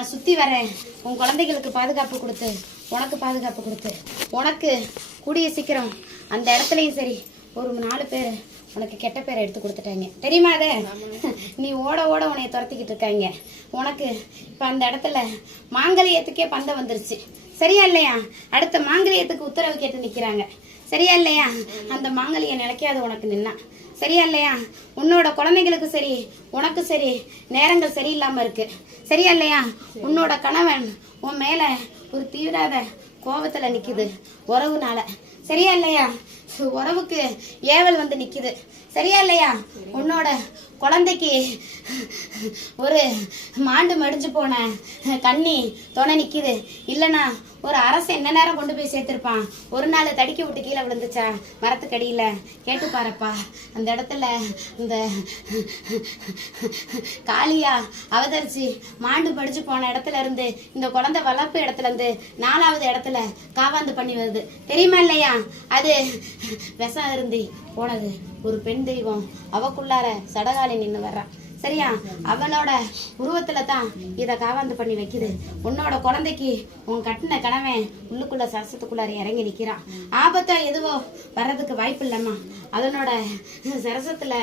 நான் சுற்றி வரேன். உன் குழந்தைகளுக்கு பாதுகாப்பு கொடுத்து, உனக்கு பாதுகாப்பு கொடுத்து, உனக்கு கூடிய சீக்கிரம் அந்த இடத்துலையும் சரி ஒரு 4 பேர் உனக்கு கெட்ட பேரை எடுத்து கொடுத்துட்டாங்க தெரியுமா? அதை நீ ஓட ஓட உன்னைய துரத்திக்கிட்டு இருக்காங்க. உனக்கு இப்போ அந்த இடத்துல மாங்கல்யத்துக்கே பந்தம் வந்துருச்சு. சரியா இல்லையா? அடுத்த மாங்கல்யத்துக்கு உத்தரவு கேட்டு நிற்கிறாங்க. சரியா இல்லையா? அந்த மாங்கல்யம் நிலைக்காது உனக்கு நின்னா. சரியா இல்லையா? உன்னோட குழந்தைங்களுக்கு சரி உனக்கு சரி நேரங்கள் சரியில்லாம இருக்கு. சரியா இல்லையா? உன்னோட கணவன் உன் மேல ஒரு தீவிராத கோபத்துல நிக்குது உறவுனால. சரியா இல்லையா? உறவுக்கு ஏவல் வந்து நிக்குது. சரியா இல்லையா? உன்னோட குழந்தைக்கு ஒரு மாண்டு மடிஞ்சு போன கண்ணி துணை நிக்குது. இல்லைன்னா ஒரு அரசு என்ன நேரம் கொண்டு போய் சேர்த்திருப்பான். ஒரு நாள் தடுக்கி விட்டு கீழே விழுந்துச்சா மரத்துக்கடியில கேட்டு பாருப்பா. அந்த இடத்துல இந்த காளியா அவதரிச்சு மாண்டு மடிஞ்சு போன இடத்துல இருந்து இந்த குழந்தை வளர்ப்பு இடத்துல இருந்து 4வது இடத்துல காவாந்து பண்ணி வருது. தெரியுமா இல்லையா? அது விஷம் இருந்து போனது ஒரு பெண் தெய்வம். அவக்குள்ளார சடகாலி நின்று வர்றா. சரியா? அவனோட உருவத்துல தான் இத காவாந்து பண்ணி வைக்குது. உன்னோட குழந்தைக்கு உன் கட்டின கணவன் உள்ளுக்குள்ள சரசத்துக்குள்ளார இறங்கி நிக்கிறான். ஆபத்தா எதுவோ வர்றதுக்கு வாய்ப்பு இல்லம்மா. அதனோட சரசத்துல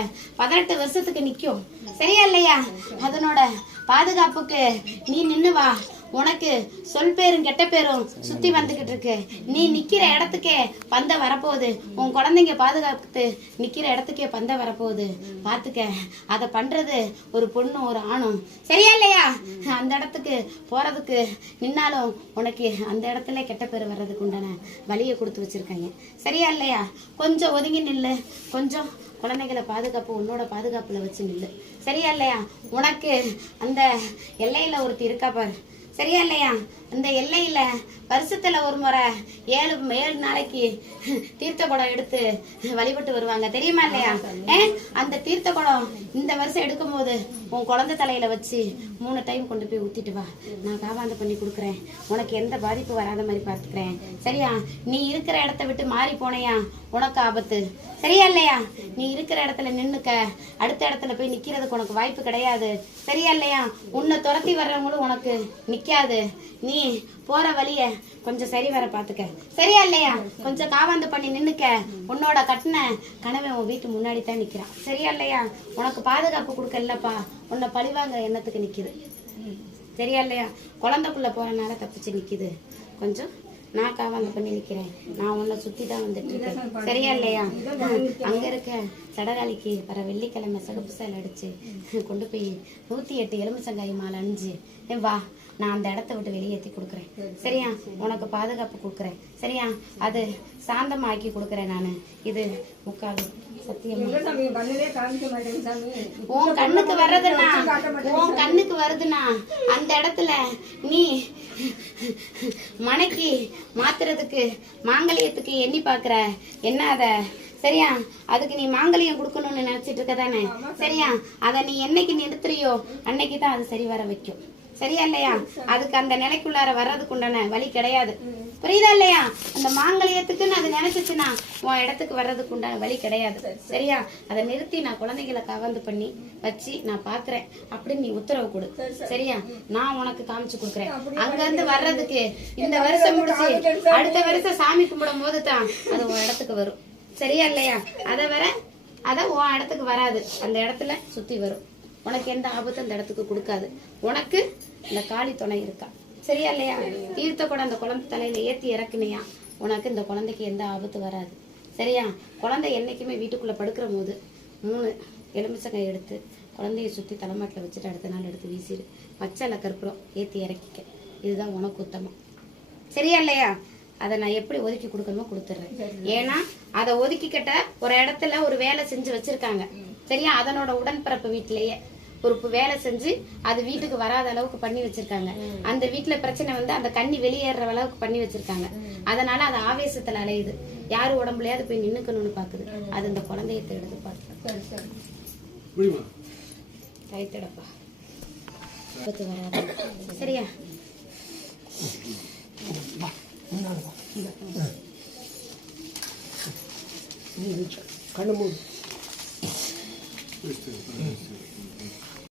18 வருஷத்துக்கு நிக்கும். சரியா இல்லையா? அதனோட பாதுகாப்புக்கு நீ நின்னு வா. உனக்கு சொல் பேரும் கெட்ட பேரும் சுத்தி வந்துகிட்டு இருக்கு. நீ நிக்கிற இடத்துக்கே பந்த வரப்போகுது. உன் குழந்தைங்க பாதுகாத்து நிக்கிற இடத்துக்கே பந்த வரப்போகுது. பாத்துக்க. அதை பண்றது ஒரு பொண்ணும் ஒரு ஆணும். சரியா இல்லையா? அந்த இடத்துக்கு போறதுக்கு நின்னாலும் உனக்கு அந்த இடத்துல கெட்ட பேர் வர்றதுக்கு உண்டான வழியை கொடுத்து வச்சிருக்காங்க. சரியா இல்லையா? கொஞ்சம் ஒதுங்கி நில்லு. கொஞ்சம் குழந்தைகளை பாதுகாப்பு உன்னோட பாதுகாப்புல வச்சு நில்லு. சரியா இல்லையா? உனக்கு அந்த எல்லையில ஒருத்தி இருக்கா பாரு. சரியா இல்லையா? அந்த எல்லையில வருஷத்துல ஒரு முறை 7 நாளைக்கு தீர்த்த குடம் எடுத்து வழிபட்டு வருவாங்க. தெரியுமா இல்லையா? அந்த தீர்த்த குடம் இந்த வருஷம் எடுக்கும் போது உன் குழந்தை தலையில வச்சு 3 டைம் கொண்டு போய் ஊத்திட்டு வா. நான் காவாந்து பண்ணி கொடுக்குறேன். உனக்கு எந்த பாதிப்பு வராத மாதிரி பார்த்துக்கிறேன். சரியா? நீ இருக்கிற இடத்த விட்டு மாறி போனையா உனக்கு ஆபத்து. சரியா இல்லையா? நீ இருக்கிற இடத்துல நின்னுக்க. அடுத்த இடத்துல போய் நிக்கிறதுக்கு உனக்கு வாய்ப்பு கிடையாது. சரியா இல்லையா? உன்னை துரத்தி வர்றவங்களும் உனக்கு நிக்காது. நீ போற வழிய கொஞ்சம் சரி வர பாத்துக்க. சரியா இல்லையா? கொஞ்சம் காவாந்து பண்ணி நின்னுக்க. உன்னோட கட்டின கனவை உன் வீட்டு முன்னாடி தான் நிக்கிறான். சரியா இல்லையா? உனக்கு பாதுகாப்பு கொடுக்க இல்லப்பா, உன்னை பழிவாங்க எண்ணத்துக்கு நிக்குது. சரியா இல்லையா? குழந்தைக்குள்ள போறனால தப்பிச்சு நிக்குது. கொஞ்சம் நான் காவாந்து பண்ணி நிக்கிறேன். நான் உன்னை சுத்தி தான் வந்துட்டு இருக்கேன். சரியா இல்லையா? அங்க இருக்க சடகாலிக்கு வர வெள்ளிக்கிழமை சிகப்பு சேலை அடிச்சு கொண்டு போய் 108 எலுமிச்சங்காய் மாலை அணிஞ்சு வா. நான் அந்த இடத்த விட்டு வெளியேற்றி கொடுக்குறேன். சரியா? உனக்கு பாதுகாப்பு கொடுக்குறேன். சரியா? அது சாந்தமாக்கி கொடுக்குறேன் நான். இது முக்காது சத்தியமா உன் கண்ணுக்கு வர்றதுன்னா உன் கண்ணுக்கு வருதுன்னா அந்த இடத்துல நீ மனைக்கு மாத்துறதுக்கு மாங்கல்யத்துக்கு எண்ணி பாக்குற என்ன அத. சரியா? அதுக்கு நீ மாங்கல்யம் கொடுக்கணும்னு நினைச்சிட்டு இருக்க தானே? சரியா? அதை நீ என்னைக்கு நிறுத்துறியோ அன்னைக்கு தான் அது சரி வர வைக்கும். சரியா இல்லையா? அதுக்கு அந்த நிலைக்குள்ளார வர்றதுக்கு உண்டான வழி கிடையாது. புரியுதா இல்லையா? அந்த மாங்கல்யத்துக்குன்னு அது நினைச்சிச்சுன்னா உன் இடத்துக்கு வர்றதுக்கு உண்டான வழி கிடையாது. சரியா? அதை நிறுத்தி நான் குழந்தைகளை கவர்ந்து பண்ணி வச்சு நான் பாக்குறேன் அப்படின்னு நீ உத்தரவு கொடு. சரியா? நான் உனக்கு காமிச்சு கொடுக்குறேன். அங்க இருந்து வர்றதுக்கு இந்த வருஷம் முடிச்சு அடுத்த வருஷம் சாமி கும்பிடும் போது தான் அது உன் இடத்துக்கு வரும். சரியா இல்லையா? அதை உன் இடத்துக்கு வராது. அந்த இடத்துல சுத்தி வரும். உனக்கு எந்த ஆபத்தும் அந்த இடத்துக்கு கொடுக்காது. உனக்கு இந்த காளி துணை இருக்கா. சரியா இல்லையா? தீர்த்த கூட அந்த குழந்தை தலையில ஏத்தி இறக்குனியா உனக்கு இந்த குழந்தைக்கு எந்த ஆபத்து வராது. சரியா? குழந்தை என்னைக்குமே வீட்டுக்குள்ள படுக்கிற போது 3 எலுமிச்சங்காய் எடுத்து குழந்தைய சுத்தி தலைமாட்டில் வச்சுட்டு அடுத்த நாள் எடுத்து வீசிடு. பச்சை கற்பூரம் ஏத்தி இறக்கிக்க. இதுதான் உனக்கு உத்தமம். சரியா இல்லையா? அதை நான் எப்படி ஒதுக்கி கொடுக்கணுமோ கொடுத்துட்றேன். ஏன்னா அதை ஒதுக்கிக்கிட்ட ஒரு இடத்துல ஒரு வேலை செஞ்சு வச்சிருக்காங்க. சரியா? அதனோட உடன்பிறப்பு வீட்டிலேயே ஒரு வேலை செஞ்சு அது வீட்டுக்கு வராத அளவுக்கு பண்ணி வச்சிருக்காங்க. அந்த வீட்டுல பிரச்சனை வந்து அந்த கண்ணி வெளியேற அளவுக்கு பண்ணி வச்சிருக்காங்க. அதனால அது ஆவேசத்துல அலையுது. யாரு உடம்புலயாவது போய் நின்னுக்கணும்னு பாக்குது. அது இந்த குழந்தைய தேடுது. பாத்து கைத்தடப்பா வராது. சரியா? கண்ணு மூடு.